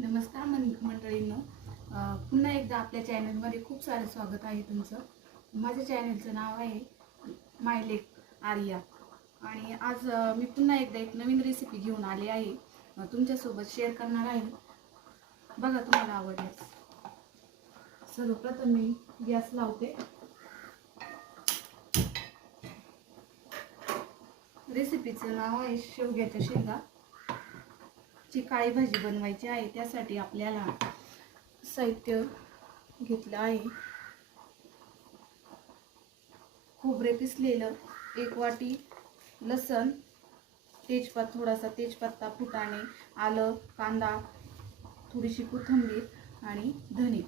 नमस्कार मंडळींनो, पुन्हा एकदा आपल्या चॅनलमध्ये खूप सारे स्वागत आहे तुमचं. माझ्या चॅनलचं नाव आहे माय लेक आर्या आणि आज मी पुन्हा एकदा एक नवीन रेसिपी घेऊन आले आहे, तुमच्यासोबत शेअर करणार आहे. बघा, तुम्हाला आवडल्यास. सर्वप्रथम मी गॅस लावते. रेसिपीचं नाव आहे शेवग्याच्या शेंगा ची काळी भाजी बनवायची आहे. त्यासाठी आपल्याला साहित्य घेतलं आहे. खोबरे पिसलेलं 1 वाटी, लसण, थोडासा तेजपत्ता, फुटाणे, आलं, कांदा, थोडीशी कोथिंबीर आणि धने.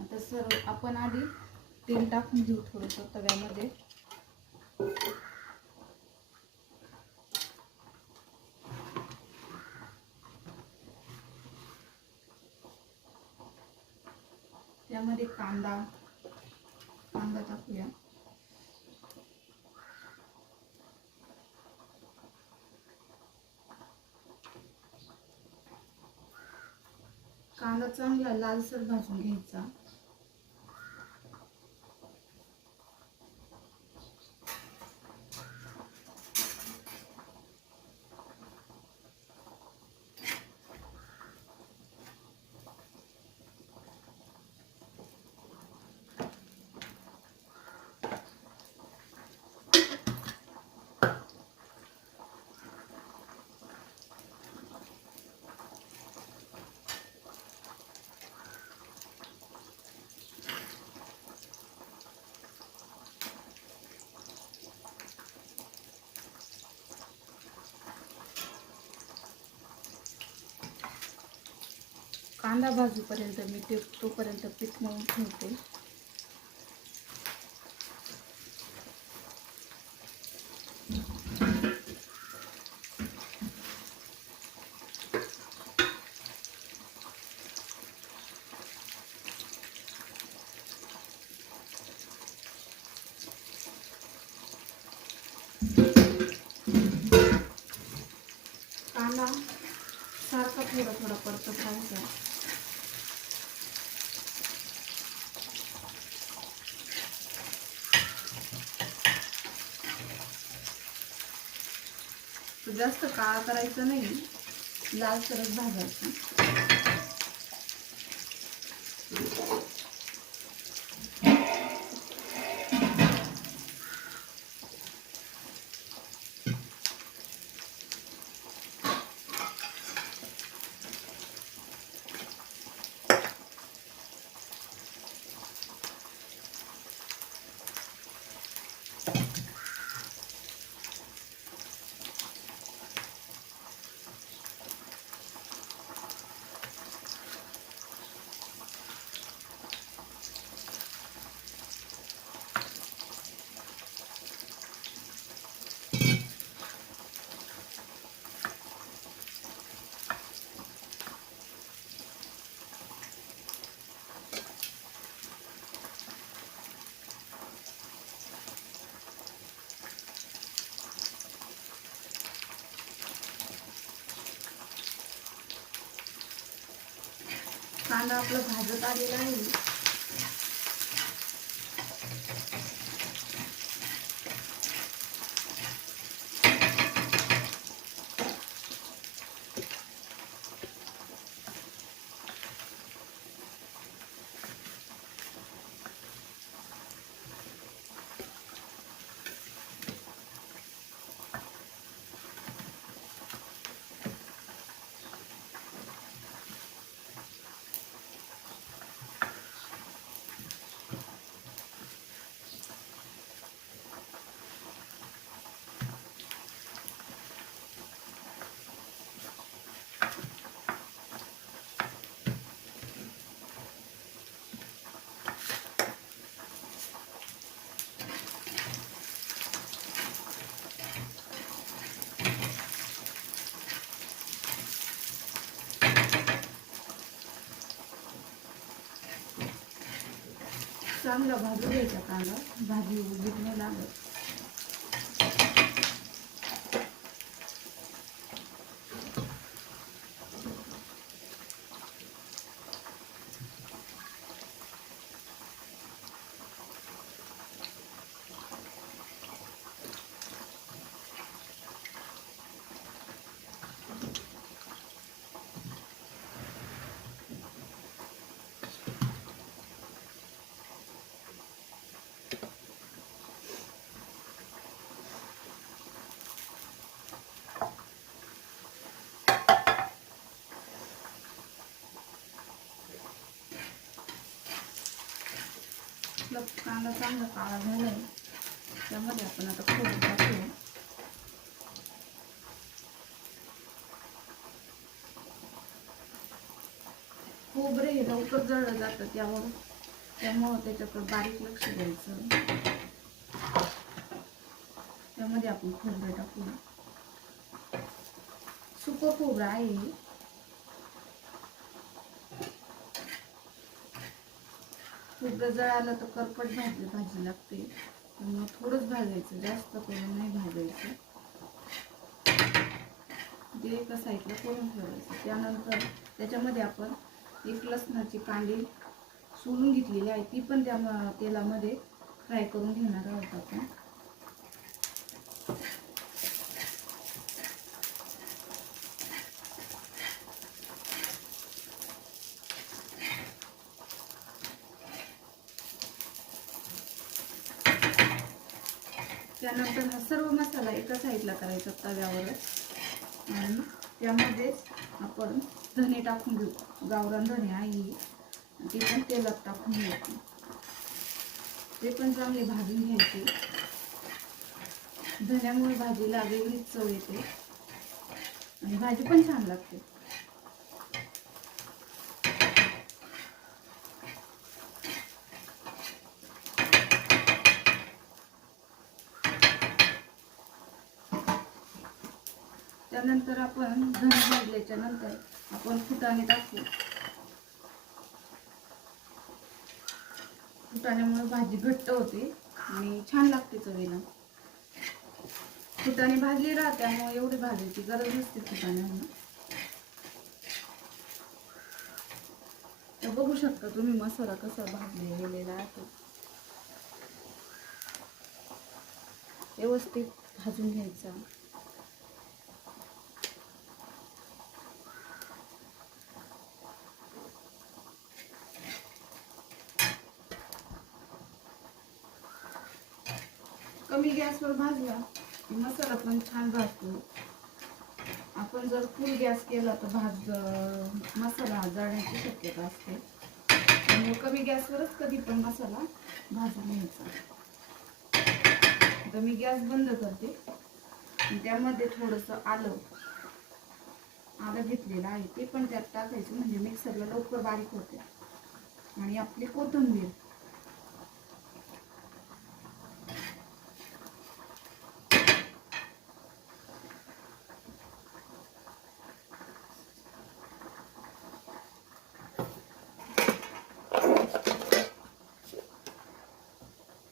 आता सर्व आपण आधी तेल टाकून घेऊ थोडंसं तव्यामध्ये. त्यामध्ये कांदा टाकूया. कांदा चांगला लालसर भाजून घ्यायचा. कांदा भाजूपर्यंत मी तोपर्यंत पीठ मळून ठेवते. कांदा सारखा थोडा परतत राहायचा. जास्त काळा करायचं नाही, लालसरच भाजायचं. कांदा आपला भाजत आलेला आहे. चांगला भाजून घ्यायचा कांदा, भाजी उगीत नाही लागत. आपला कांदा चांगला काळा झालाय, त्यामध्ये आपण आता खोबरं टाकूया. खोबरे हे लवकर जळलं जातं त्यामुळं त्याच्याकडे बारीक लक्ष द्यायचं. त्यामध्ये आपण खोबरे टाकूया. सुकं खोबरं आहे. खोबरं जळालं तर करपट भाजी लागते, त्यामुळे थोडंच भाजायचं, जास्त करून नाही भाजायचं. ते एका साईडला करून ठेवायचं. त्यानंतर त्याच्यामध्ये आपण एक लसणाची कांडी सोलून घेतलेली आहे, ती पण त्या तेलामध्ये फ्राय करून घेणार आहोत आपण. त्यानंतर हा सर्व मसाला एका साईडला करायचा तव्यावरच, आणि त्यामध्येच आपण धने टाकून घेऊ. गावरान धने आहे, ते पण तेलात टाकून घ्यायचे. ते पण चांगले भाजून घ्यायचे. धन्यामुळे भाजीला वेगळीच चव येते आणि भाजी पण छान लागते. त्यानंतर आपण धने भाजल्याच्या नंतर आपण फुटाणे टाकू. फुटाण्यामुळे भाजी घट्ट होते आणि छान लागते चवीला. फुटाणे भाजली राहते, त्यामुळे एवढी भाजायची गरज नसते फुटाण्यांना. तर बघू शकता तुम्ही मसाला कसा भाजला गेलेला आहे. व्यवस्थित भाजून घ्यायचा. कमी गॅसवर भाजला की मसाला पण छान भाजतो. आपण जर फुल गॅस केला तर मसाला जळण्याची शक्यता असते. त्यामुळे कमी गॅसवरच कधी पण मसाला भाजून घ्यायचा. आता मी गॅस बंद करते. त्यामध्ये थोडंसं आलं घेतलेलं आहे, ते पण त्यात टाकायचं, म्हणजे मिक्सरला लवकर बारीक होते. आणि आपली कोथिंबीर.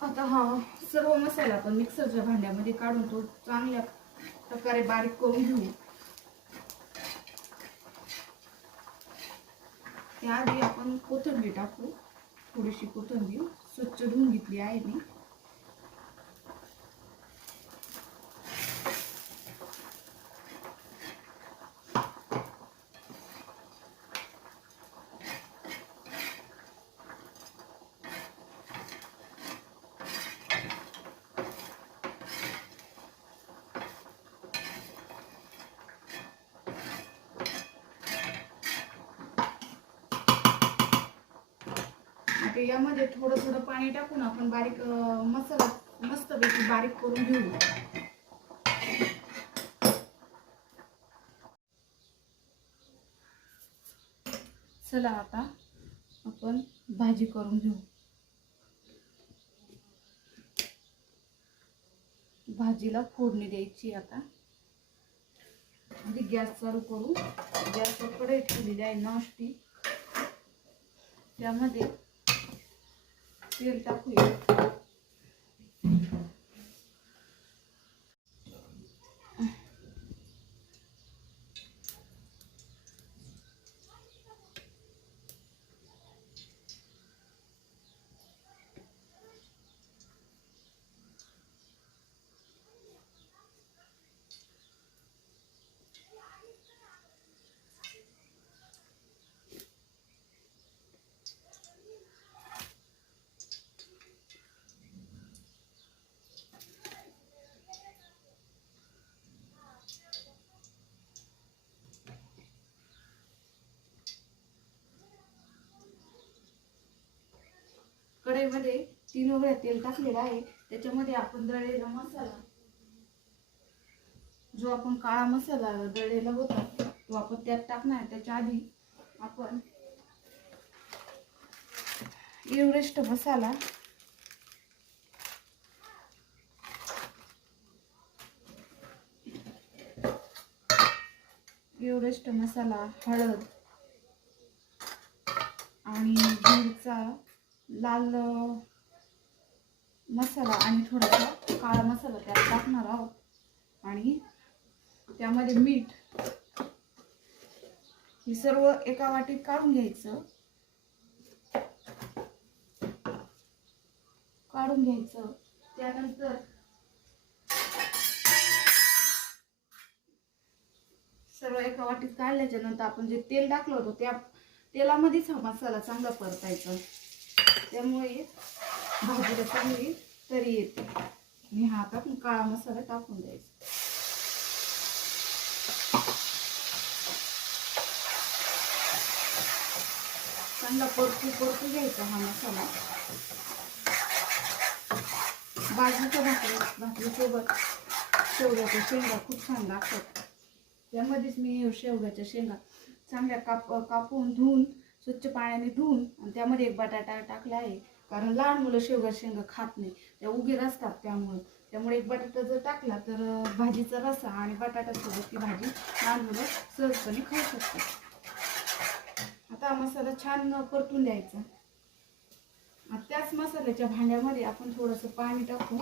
आता हा सर्व मसाला आपण मिक्सरच्या भांड्यामध्ये काढून तो चांगल्या प्रकारे बारीक करून घेऊ. त्याआधी आपण कोथिंबीर टाकू. थोडीशी कोथिंबीर स्वच्छ धुवून घेतली आहे मी. आता यामध्ये थोडं थोडं पाणी टाकून आपण बारीक मसाला मस्तपैकी बारीक करून घेऊ. चला आता आपण भाजी करून घेऊ. भाजीला फोडणी द्यायची. आता आधी गॅस चालू करू. गॅसवर कढई ठेवलेली आहे नॉनस्टिक. त्यामध्ये तेल टाकूया. कढईमध्ये 3 वगैरे तेल टाकलेलं आहे. त्याच्यामध्ये आपण दळलेला मसाला, जो आपण काळा मसाला दळलेला होता तो आपण त्यात टाकणार. त्याच्या आधी आपण एव्हरेस्ट मसाला, एव्हरेस्ट मसाला, हळद आणि मिरचा, लाल मसाला आणि थोडासा काळा मसाला त्यात टाकणार आहोत. आणि त्यामध्ये मीठ, हे सर्व एका वाटीत काढून घ्यायचं. त्यानंतर सर्व एका वाटीत काढल्याच्या नंतर आपण जे तेल टाकलं होतं त्या तेलामध्येच हा मसाला चांगला परतायचा. त्यामुळे भाजीला चांगली तरी येते. आणि हा आता आपण काळा मसाला टाकून द्यायचा. चांगला परतू घ्यायचा हा मसाला. बाजरीच्या भाकरीसोबत शेवग्याच्या शेंगा खूप छान लागतात. त्यामध्येच मी शेवग्याच्या शेंगा चांगल्या कापून धुवून स्वच्छ पाण्याने धुवून आणि त्यामध्ये एक बटाटा टाकला आहे. कारण लहान मुलं शेवग्याच्या शेंगा खात नाही, त्या उगीर असतात. त्यामुळे एक बटाटा जर टाकला तर भाजीचा रस्सा आणि बटाट्यासोबत ती भाजी लहान मुलं सहजपणे खाऊ शकतात. आता मसाला छान परतून द्यायचा. त्याच मसाल्याच्या भांड्यामध्ये आपण थोडंसं पाणी टाकू,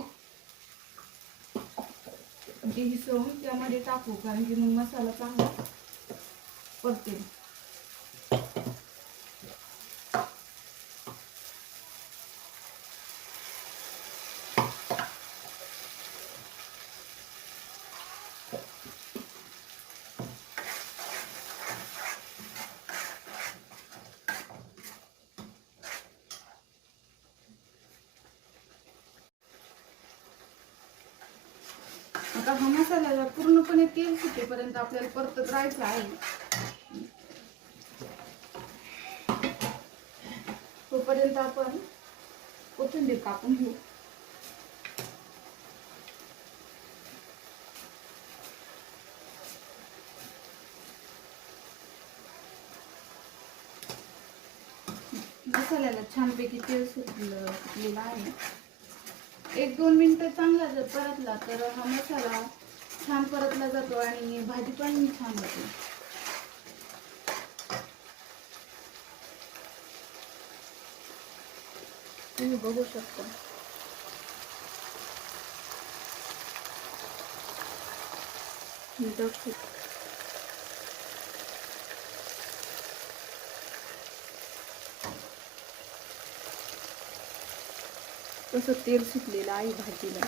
ते हिसळून त्यामध्ये टाकू, कारण की मग मसाला चांगला परतेल. आता हा मसाला पूर्णपणे तेल सुटेपर्यंत आपल्याला परतत राहायचं आहे. तोपर्यंत आपण कोथिंबीर कापून घेऊ. मसाल्याला छानपैकी तेल सुटलेलं आहे. 1-2 मिनिटं चांगला जर परतला तर हा मसाला छान परतला जातो आणि भाजी पण छान होते. तुम्ही बघू शकता. तसं तेल सुटलेलं आहे भाजीला.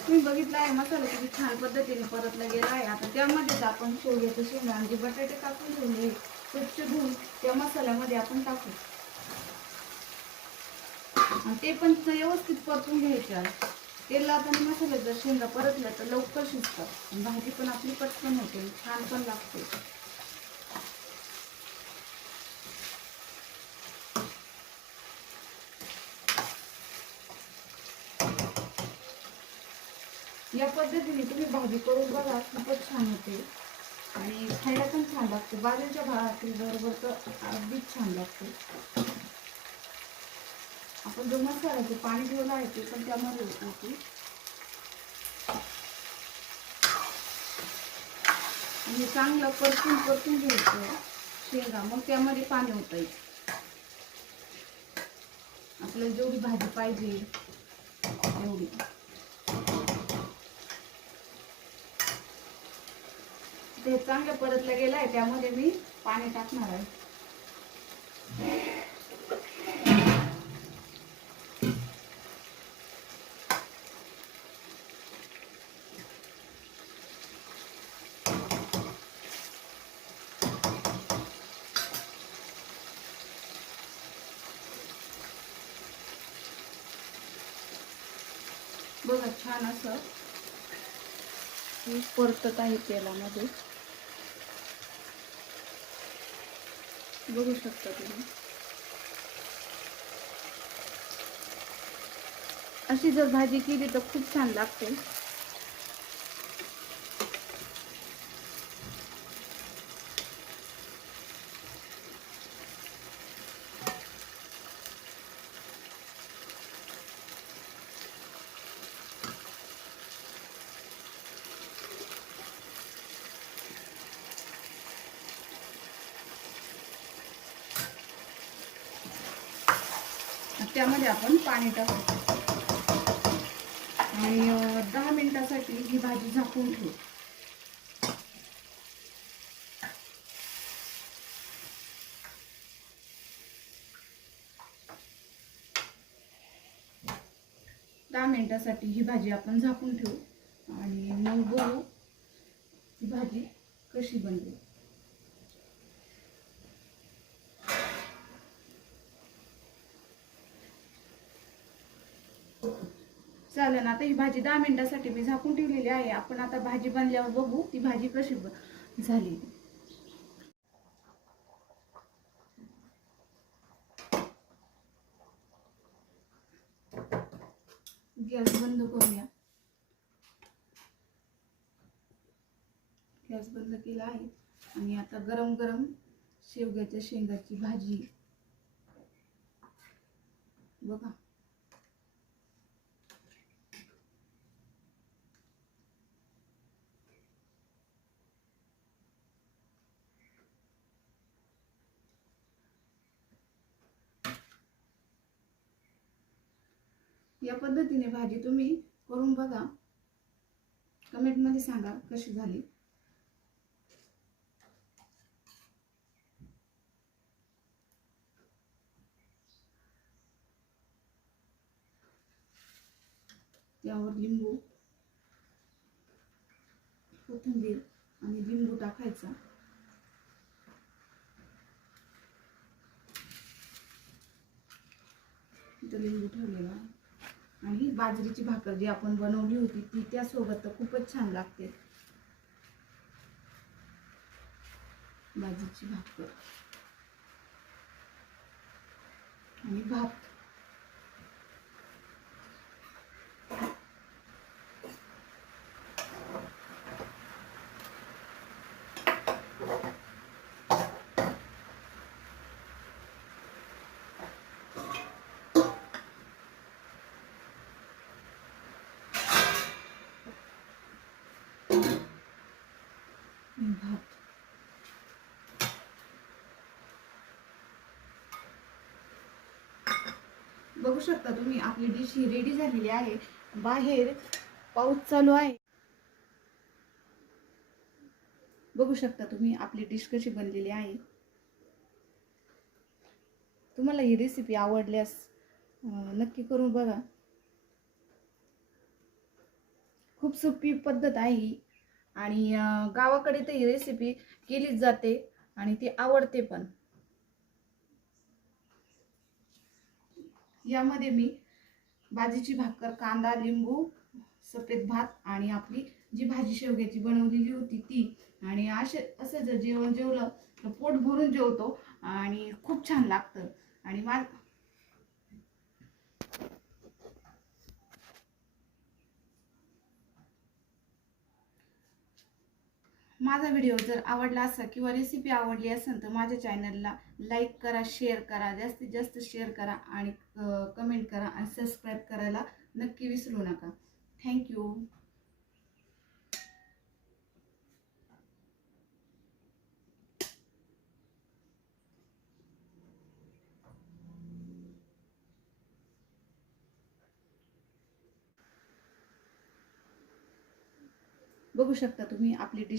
तुम्ही बघितलं आहे मसाला किती छान पद्धतीने परतला गेला आहे. आता त्यामध्येच आपण शेवग्याचं शेंगा आणि बटाटे कापून ठेवले स्वच्छ धुवून त्या मसाल्यामध्ये आपण टाकू आणि ते पण व्यवस्थित परतून घ्यायचे. तेलात आणि मसाल्यात जर शेंगा परतल्या तर लवकर शिजतात, भाजी पण आपली पटकन होते, छान पण लागते. या पद्धतीने तुम्ही भाजी करून बघा, खूपच छान होते आणि खायला पण छान लागते. बाजरीच्या भाकरीबरोबर तर अगदीच छान लागते. आपण जो मसाल्याचे पाणी ठेवलं आहे ते पण त्यामध्ये होते आणि चांगलं परतून घ्यायचं शेंगा. मग त्यामध्ये पाणी ओतायचं. आपल्याला जेवढी भाजी पाहिजे तेवढी. ते चांगलं परतलं गेलं आहे, त्यामध्ये मी पाणी टाकणार आहे. बघा छान असं परतत आहे तेलामध्ये, बघू शकता तुम्ही. अशी जर भाजी केली तर खूप छान लागते. त्यामध्ये आपण पाणी टाकू आणि 10 मिनिटासाठी ही भाजी झाकून ठेवू. दहा मिनिटासाठी ही भाजी आपण झाकून ठेवू आणि मग बघू ही भाजी कशी बनली. चालेल ना. आता ही भाजी 10 मिनिटासाठी मी झाकून ठेवलेली आहे. आपण आता भाजी बनल्यावर बघू ती भाजी कशी झाली. गॅस बंद करूया. गॅस बंद केला आहे आणि आता गरम गरम शेवग्याच्या शेंगाची भाजी बघा. या पद्धतीने भाजी तुम्ही करून बघा. कमेंट मध्ये सांगा कशी झाली. त्यावर लिंबू, कोथिंबीर आणि लिंबू टाकायचा. इथं लिंबू ठेवलेला आणि बाजरीची भाकर जी आपण बनवली होती ती त्यासोबत तर खूपच छान लागते. बाजरीची भाकर आणि भात. भात बघू शकता तुम्ही. आपली डिश ही रेडी झालेली आहे. बाहेर पाऊस चालू आहे. बघू शकता तुम्ही आपली डिश कशी बनलेली आहे. तुम्हाला ही रेसिपी आवडल्यास नक्की करून बघा. खूप सोपी पद्धत आहे ही आणि गावाकडे तर ही रेसिपी केलीच जाते आणि ती आवडते पण. यामध्ये मी बाजरीची भाकर, कांदा, लिंबू, सफेद भात आणि आपली जी भाजी शेवग्याची बनवलेली होती ती. आणि असं जर जेवण जेवलं तर पोट भरून जेवतो आणि खूप छान लागतं. आणि माझा व्हिडिओ जर आवडला असेल किंवा रेसिपी आवडली असेल तर माझ्या चॅनलला लाईक करा, शेअर करा, जास्तीत जास्त शेअर करा आणि कमेंट करा आणि सबस्क्राईब करायला नक्की विसरू नका. थँक्यू. बघू शकता तुम्ही आपली डिश